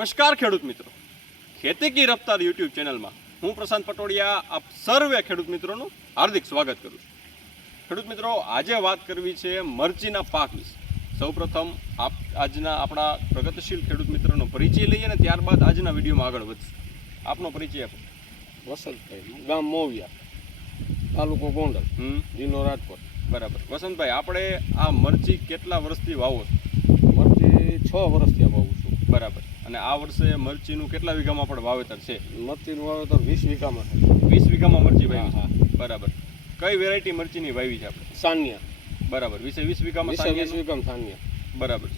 નમસ્કાર ખેડૂત મિત્રો. ખેતી કી રફતાર યુટ્યુબ ચેનલમાં હું પ્રશાંત પટોડિયા આપ સર્વે ખેડૂત મિત્રોનું હાર્દિક સ્વાગત કરું છું. ખેડૂત મિત્રો આજે વાત કરવી છે મરચીના પાક વિશે. સૌપ્રથમ આપ આજના આપણા પ્રગતિશીલ ખેડૂત મિત્રોનો પરિચય લઈએ અને ત્યારબાદ આજના વિડીયોમાં આગળ વધશે. આપનો પરિચય આપો. વસંતભાઈ ગામ મોવિયા તાલુકો ગોંડલ જિલ્લો રાજકોટ. બરાબર. વસંતભાઈ આપણે આ મરચી કેટલા વર્ષથી વાવો છો? મરચી છ વર્ષથી વાવું આ વર્ષે મરચીનું કેટલા વીઘામાં પણ વાવેતર છે? મરચીનું વાવેતર વીસ વીઘામાં છે. વીસ વીઘામાં મરચી વાવી હા, છે બરાબર. કઈ વેરાયટી મરચીની વાવી છે આપણે? સાનિયા. બરાબર. વીસે વીસ વીઘામાં વીસે વીઘામાં સાનિયા. બરાબર.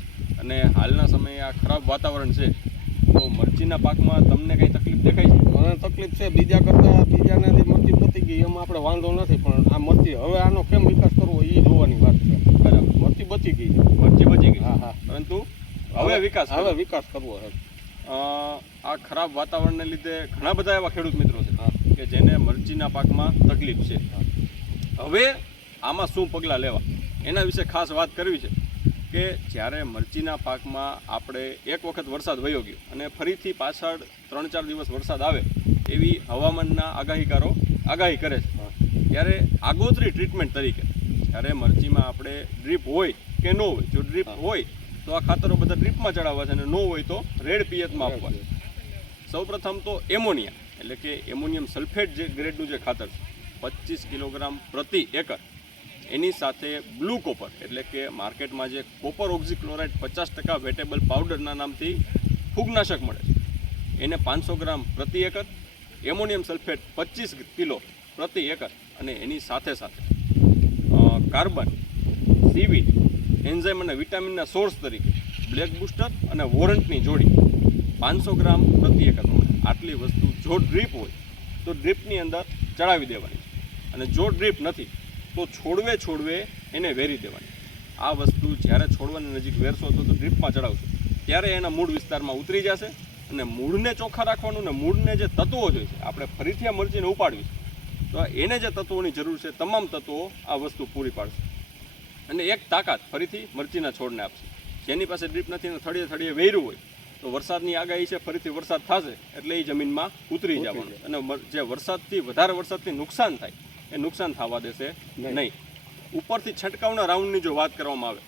અને હાલના સમયે આ ખરાબ વાતાવરણ છે. તો મરચીના પાકમાં તમને કઈ તકલીફ દેખાય છે? મને તકલીફ છે. બીજા કરતાં બીજાને જે મરચી પતી ગઈ એમાં આપણે વાંધો નથી. પણ આ મરચી હવે આનો કેમ વિકાસ કરવો એ જોવાની વાત છે. બરાબર. મરચી બચી ગઈ મરચી બચી ગઈ હા હા. પરંતુ હવે વિકાસ હવે હવે વિકાસ કરવો છે. આ ખરાબ વાતાવરણને લીધે ઘણા બધા એવા ખેડૂત મિત્રો છે કે જેને મરચીના પાકમાં તકલીફ છે. હવે આમાં શું પગલાં લેવા? એના વિશે ખાસ વાત કરવી છે કે જ્યારે મરચીના પાકમાં આપણે એક વખત વરસાદ વયો ગયો અને ફરીથી પાછળ ત્રણ ચાર દિવસ વરસાદ આવે એવી હવામાનના આગાહીકારો આગાહી કરે છે. ત્યારે આગોતરી ટ્રીટમેન્ટ તરીકે જ્યારે મરચીમાં આપણે ડ્રીપ હોય કે ન હોય જો ડ્રીપ હોય તો આ ખાતરો બધા ડ્રીપમાં ચડાવવા છે અને ન હોય તો રેડ પિયતમાં આપવા સૌપ્રથમ તો એમોનિયા એટલે કે એમોનિયમ સલ્ફેટ જે ગ્રેડનું જે ખાતર છે પચીસ કિલોગ્રામ પ્રતિ એકર. એની સાથે બ્લુ કોપર એટલે કે માર્કેટમાં જે કોપર ઓક્ઝીક્લોરાઇડ પચાસ ટકા વેટેબલ પાવડરના નામથી ફૂગનાશક મળે છે. એને પાંચસો ગ્રામ પ્રતિ એકર એમોનિયમ સલ્ફેટ પચીસ કિલો પ્રતિ એકર અને એની સાથે સાથે કાર્બન સીવીડ એન્ઝાઇમ અને વિટામિનના સોર્સ તરીકે બ્લેક બુસ્ટર અને વોરંટની જોડી પાંચસો ગ્રામ પ્રતિ એકર આટલી વસ્તુ જો ડ્રીપ હોય, તો ડ્રીપની અંદર ચડાવી દેવાની. અને જો ડ્રીપ નથી, તો છોડવે છોડવે એને વેરી દેવાની. આ વસ્તુ જ્યારે છોડવાની નજીક વેરશો તો ડ્રીપમાં ચડાવશો. ત્યારે એના મૂળ વિસ્તારમાં ઉતરી જશે અને મૂળને ચોખ્ખા રાખવાનું અને મૂળને જે તત્વો જોઈએ છે, આપણે ફરીથી આ મરચીને ઉપાડવી છે. તો એને જે તત્વોની જરૂર છે, તમામ તત્વો આ વસ્તુ પૂરી પાડશે. અને એક તાકાત ફરીથી મરચીના છોડને આપશે. જેની પાસે ડ્રીપ નથી અને થળીએ થળીએ વેર્યું હોય તો વરસાદની આગાહી છે ફરીથી વરસાદ થશે એટલે એ જમીનમાં ઉતરી જવાનું. અને જે વરસાદથી વધારે વરસાદથી નુકસાન થાય એ નુકસાન થવા દેશે નહીં. ઉપરથી છંટકાવના રાઉન્ડની જો વાત કરવામાં આવે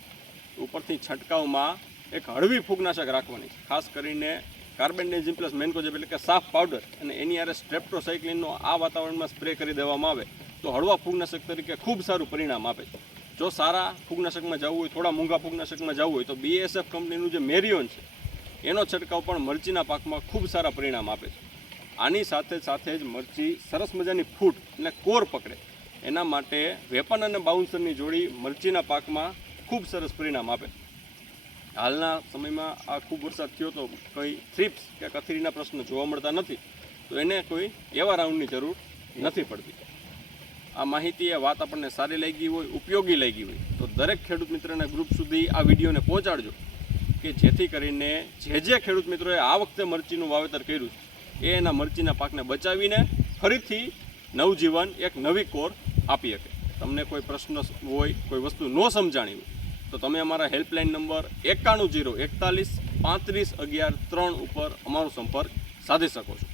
તો ઉપરથી છંટકાવમાં એક હળવી ફૂગનાશક રાખવાની છે. ખાસ કરીને કાર્બેન્ડેઝિમ પ્લસ મેન્કોજેબ એટલે કે સાફ પાવડર અને એની આરે સ્ટ્રેપ્ટોસાઇક્લિનનો આ વાતાવરણમાં સ્પ્રે કરી દેવામાં આવે તો હળવા ફૂગનાશક તરીકે ખૂબ સારું પરિણામ આપે છે. જો સારા ફૂગનાશકમાં જવું હોય, થોડા મોંઘા ફૂગનાશકમાં જવું હોય, તો બીએસએફ કંપનીનું જે મેરિયોન છે, એનો છંટકાવ પણ મરચીના પાકમાં ખૂબ સારા પરિણામ આપે છે. આની સાથે સાથે જ મરચી સરસ મજાની ફૂટ અને કોર પકડે. એના માટે વેપન અને બાઉન્સરની જોડી મરચીના પાકમાં ખૂબ સરસ પરિણામ આપે. હાલના સમયમાં આ ખૂબ વરસાદ થયો તો કંઈ થ્રીપ્સ કે કથરીના પ્રશ્નો જોવા મળતા નથી. તો એને કોઈ એવા રાઉન્ડની જરૂર નથી પડતી. આ માહિતી એ વાત આપણને સારી લાગી હોય, ઉપયોગી લાગી હોય, તો દરેક ખેડૂત મિત્રના ગ્રુપ સુધી આ વિડીયોને પહોંચાડજો કે જેથી કરીને જે જે ખેડૂત મિત્રોએ આ વખતે મરચીનું વાવેતર કર્યું એ એના મરચીના પાકને બચાવીને ફરીથી નવજીવન એક નવી કોર આપી શકે. તમને કોઈ પ્રશ્ન હોય, કોઈ વસ્તુ ન સમજાણી હોય, તો તમે અમારા હેલ્પલાઇન નંબર એકાણું જીરો એકતાલીસ પાંત્રીસ અગિયાર ત્રણ ઉપર અમારો સંપર્ક સાધી શકો છો.